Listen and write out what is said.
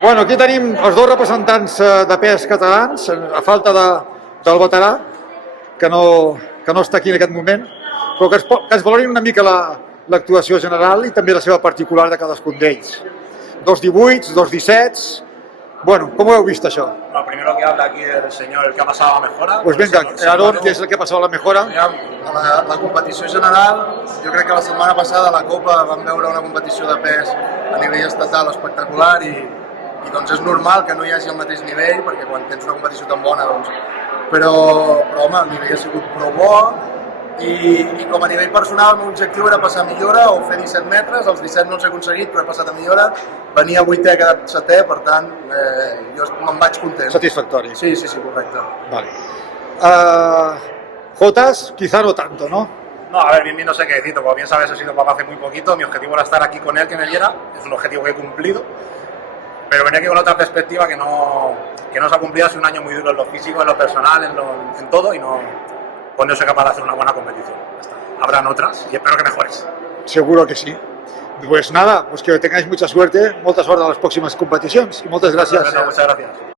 Bueno, aquí tenim els dos representants de pes catalans, a falta del veterà, que no està aquí en aquest moment, però que ens valorin una mica l'actuació general i també la seva particular de cadascun d'ells. 2.18, 2.17... Bueno, ¿cómo he visto eso? Lo primero que habla aquí el señor, el que ha pasado a la mejora. Pues venga, Aaron, que és el que ha passat a la mejora. La competició general, jo crec que la setmana passada a la Copa vam veure una competició de pes a nivell estatal espectacular i doncs és normal que no hi hagi el mateix nivell, perquè quan tens una competició tan bona, doncs... Però home, el nivell ha sigut prou bo i com a nivell personal el meu objectiu era passar a millora o fer 17 metres, els 17 no els he aconseguit però he passat a millora, venia 8è, he quedat 7è, per tant jo me'n vaig content. Satisfactori. Sí, correcte. Vale. Jotas, quizá no tanto, ¿no? No, a ver, bien no sé qué decirte, como bien sabes he sido papá hace muy poquito, mi objetivo era estar aquí con él, que me viera, es un objetivo que he cumplido, pero venía aquí con otra perspectiva que no se ha cumplido, hace un año muy duro en lo físico, en lo personal, en todo, y no soy capaz de hacer una buena competición. Habrán otras y espero que mejores. Seguro que sí. Pues nada, pues que tengáis mucha suerte, molta sort a les pròximes competicions i moltes gràcies. Muchas gracias.